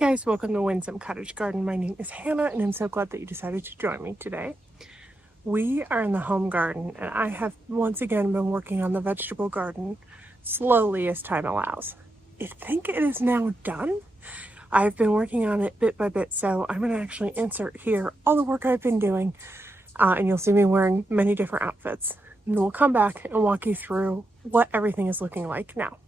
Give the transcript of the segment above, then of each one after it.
Guys, welcome to Windsome Cottage Garden. My name is Hannah and I'm so glad that you decided to join me today. We are in the home garden and I have once again been working on the vegetable garden slowly as time allows. I think it is now done. I've been working on it bit by bit, so I'm going to actually insert here all the work I've been doing and you'll see me wearing many different outfits. And we'll come back and walk you through what everything is looking like now.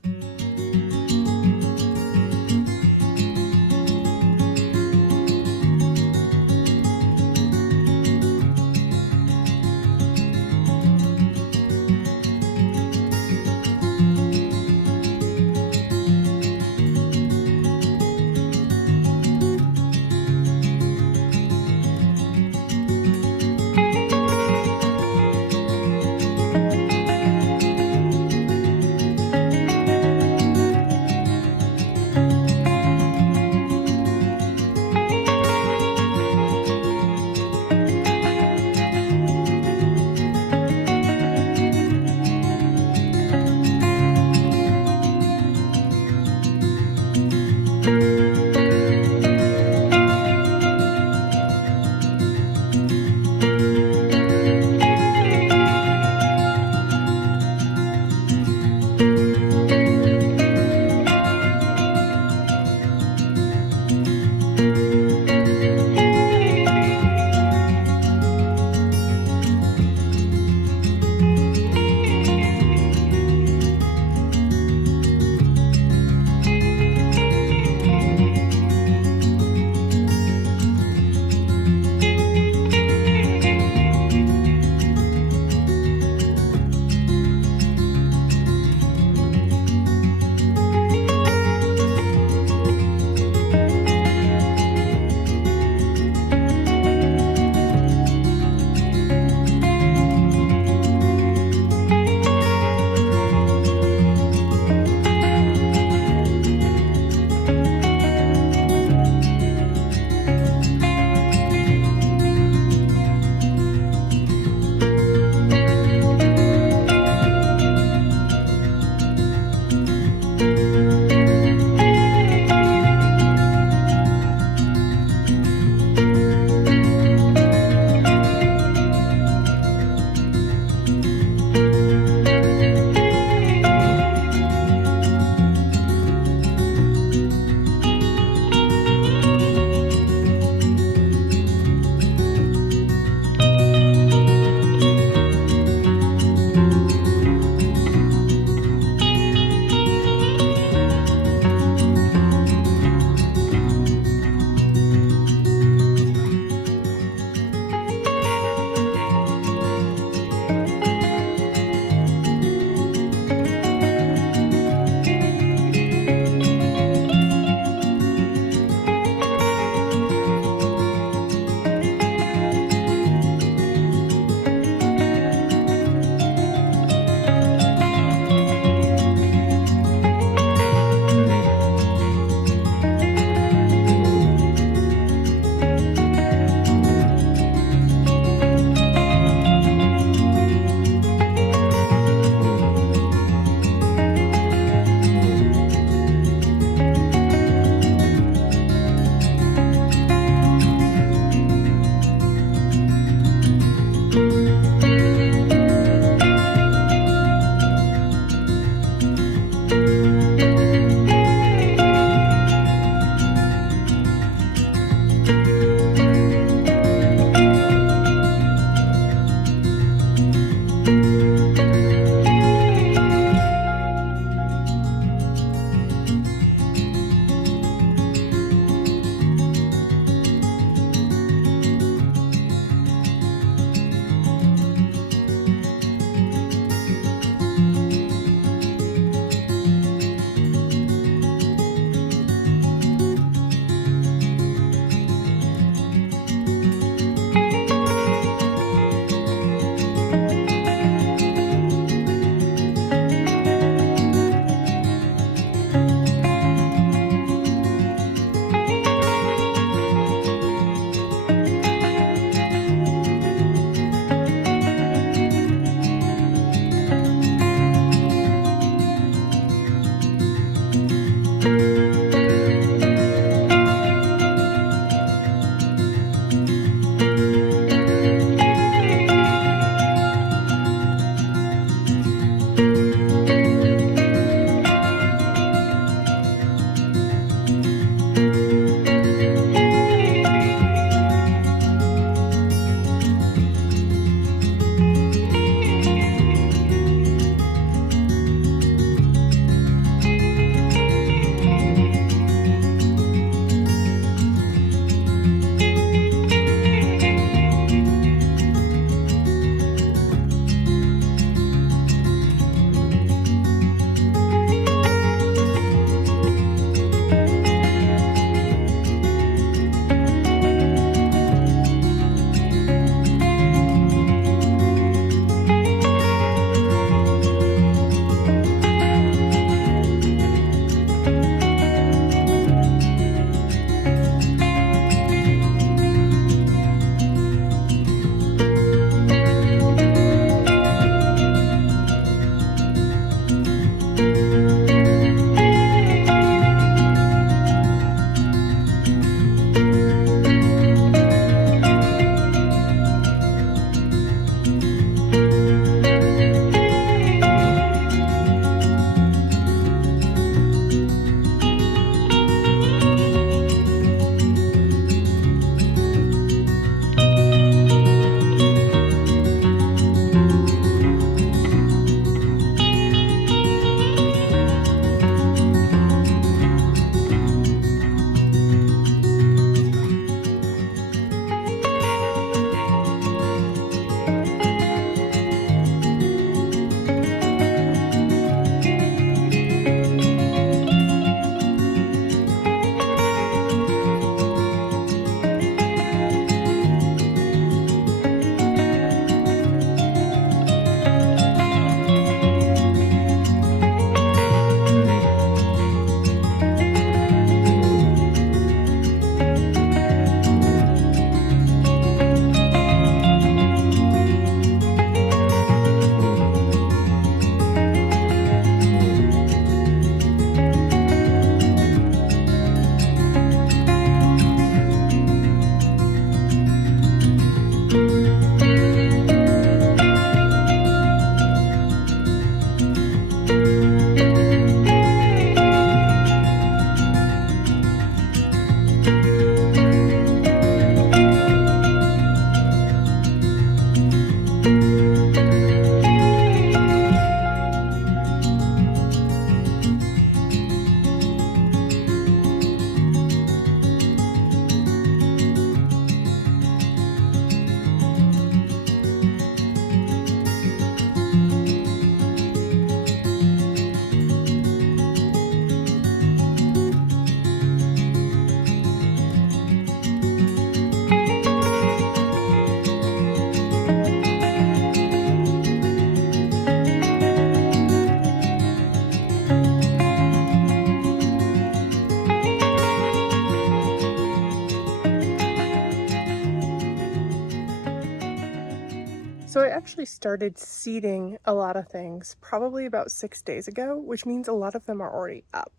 actually started seeding a lot of things probably about 6 days ago, which means a lot of them are already up.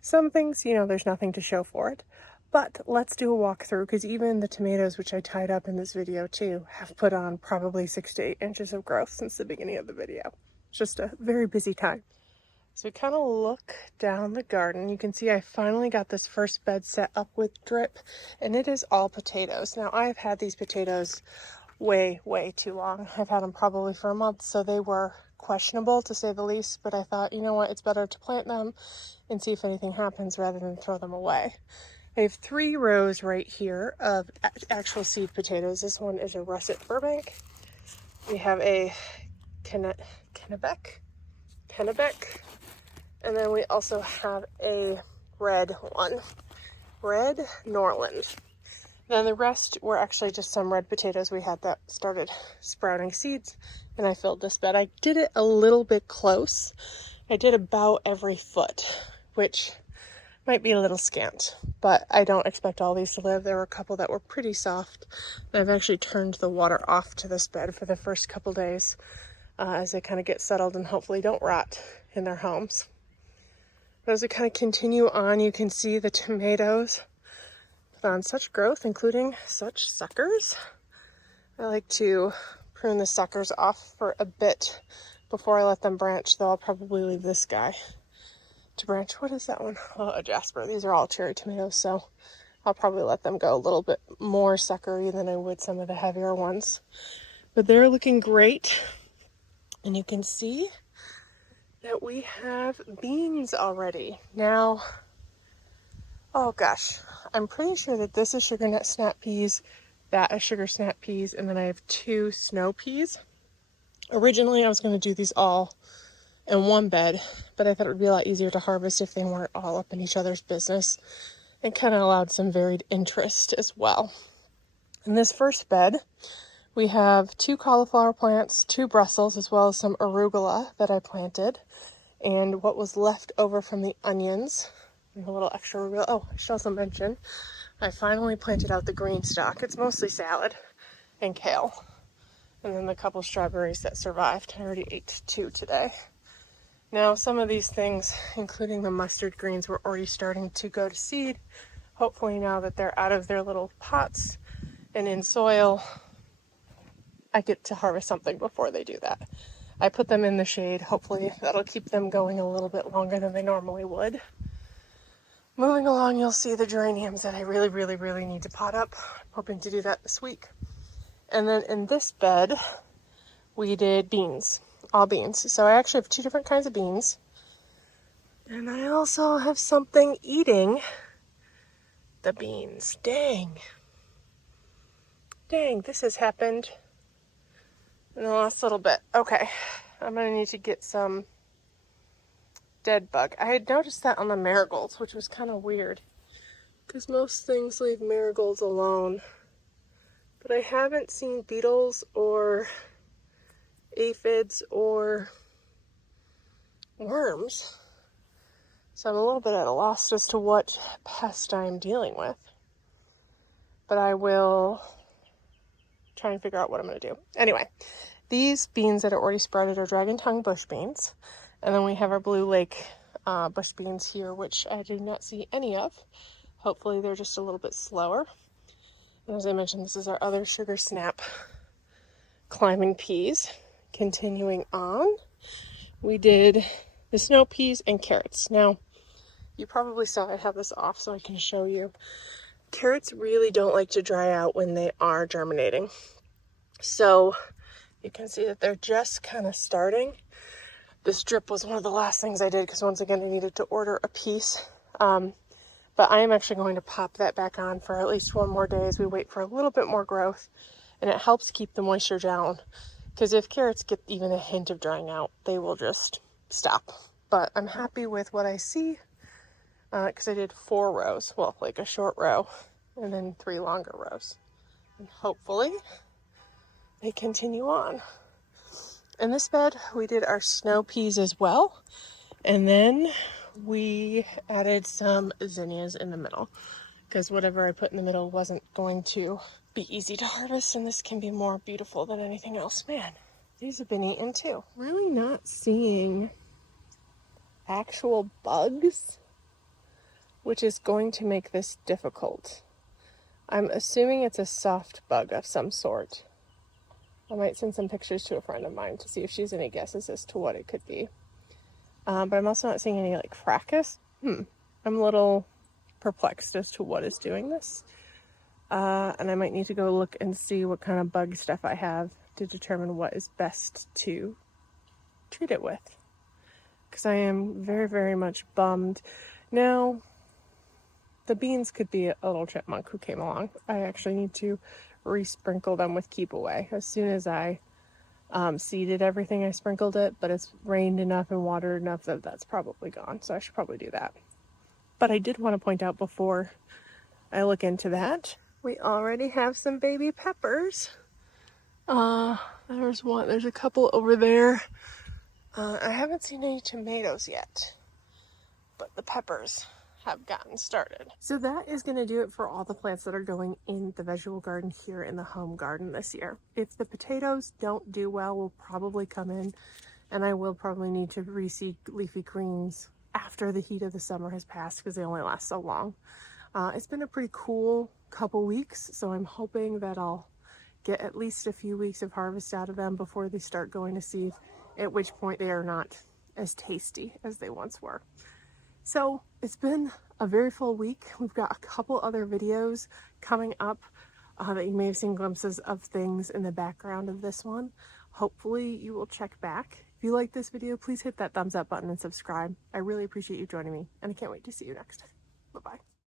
Some things, you know, there's nothing to show for it. But let's do a walkthrough, because even the tomatoes, which I tied up in this video too, have put on probably 6 to 8 inches of growth since the beginning of the video. It's just a very busy time. So we kind of look down the garden. You can see I finally got this first bed set up with drip, and it is all potatoes. Now, I've had these potatoes way too long. I've had them probably for a month, so they were questionable to say the least, but I thought, you know what, it's better to plant them and see if anything happens rather than throw them away. I have 3 rows right here of actual seed potatoes. This one is a russet Burbank. We have a Kennebec, and then we also have a red one, red Norland. Then the rest were actually just some red potatoes we had that started sprouting seeds, and I filled this bed. I did it a little bit close. I did about every foot, which might be a little scant, but I don't expect all these to live. There were a couple that were pretty soft. I've actually turned the water off to this bed for the first couple days as they kind of get settled and hopefully don't rot in their homes. But as we kind of continue on, you can see the tomatoes put on such growth, including such suckers. I like to prune the suckers off for a bit before I let them branch, though I'll probably leave this guy to branch. What is that one? Oh, a Jasper. These are all cherry tomatoes, so I'll probably let them go a little bit more suckery than I would some of the heavier ones. But they're looking great, and you can see that we have beans already. Now, oh gosh, I'm pretty sure that this is sugar snap peas, that is sugar snap peas, and then I have 2 snow peas. Originally, I was going to do these all in one bed, but I thought it would be a lot easier to harvest if they weren't all up in each other's business, and kind of allowed some varied interest as well. In this first bed, we have 2 cauliflower plants, 2 Brussels, as well as some arugula that I planted, and what was left over from the onions, and a little extra arugula. Oh, I should also mention, I finally planted out the green stalk. It's mostly salad and kale, and then the couple strawberries that survived. I already ate 2 today. Now, some of these things, including the mustard greens, were already starting to go to seed. Hopefully now that they're out of their little pots and in soil, I get to harvest something before they do that. I put them in the shade. Hopefully that'll keep them going a little bit longer than they normally would. Moving along, you'll see the geraniums that I really need to pot up. I'm hoping to do that this week. And then in this bed, we did beans. All beans. So I actually have 2 different kinds of beans. And I also have something eating the beans. Dang, this has happened in the last little bit. Okay, I'm going to need to get some dead bug. I had noticed that on the marigolds, which was kind of weird, because most things leave marigolds alone. But I haven't seen beetles or aphids or worms, so I'm a little bit at a loss as to what pest I'm dealing with, but I will try and figure out what I'm going to do. Anyway, these beans that are already sprouted are dragon tongue bush beans, and then we have our blue lake bush beans here, which I do not see any of. Hopefully they're just a little bit slower. And as I mentioned, this is our other sugar snap climbing peas. Continuing on, we did the snow peas and carrots. Now, you probably saw I have this off so I can show you. Carrots really don't like to dry out when they are germinating. So you can see that they're just kind of starting. This drip was one of the last things I did because once again I needed to order a piece. But I am actually going to pop that back on for at least 1 more day as we wait for a little bit more growth, and it helps keep the moisture down. Because if carrots get even a hint of drying out, they will just stop. But I'm happy with what I see, because I did 4 rows. Well, like a short row, and then 3 longer rows. And hopefully, they continue on. In this bed, we did our snow peas as well. And then we added some zinnias in the middle, because whatever I put in the middle wasn't going to be easy to harvest, and this can be more beautiful than anything else. Man, These have been eaten too. Really not seeing actual bugs, which is going to make this difficult. I'm assuming it's a soft bug of some sort. I might send some pictures to a friend of mine to see if she has any guesses as to what it could be. But I'm also not seeing any like fracas. I'm a little perplexed as to what is doing this. And I might need to go look and see what kind of bug stuff I have to determine what is best to treat it with. Because I am very, very much bummed. Now, the beans could be a little chipmunk who came along. I actually need to re-sprinkle them with Keep Away. As soon as I seeded everything, I sprinkled it, but it's rained enough and watered enough that that's probably gone, so I should probably do that. But I did want to point out before I look into that, we already have some baby peppers. There's a couple over there. I haven't seen any tomatoes yet, but the peppers have gotten started. So that is going to do it for all the plants that are going in the vegetable garden here in the home garden this year. If the potatoes don't do well, we'll probably come in and I will probably need to reseed leafy greens after the heat of the summer has passed because they only last so long. It's been a pretty cool couple weeks, so I'm hoping that I'll get at least a few weeks of harvest out of them before they start going to seed, at which point they are not as tasty as they once were. So it's been a very full week. We've got a couple other videos coming up that you may have seen glimpses of things in the background of this one. Hopefully you will check back. If you like this video, please hit that thumbs up button and subscribe. I really appreciate you joining me, and I can't wait to see you next time. Bye-bye.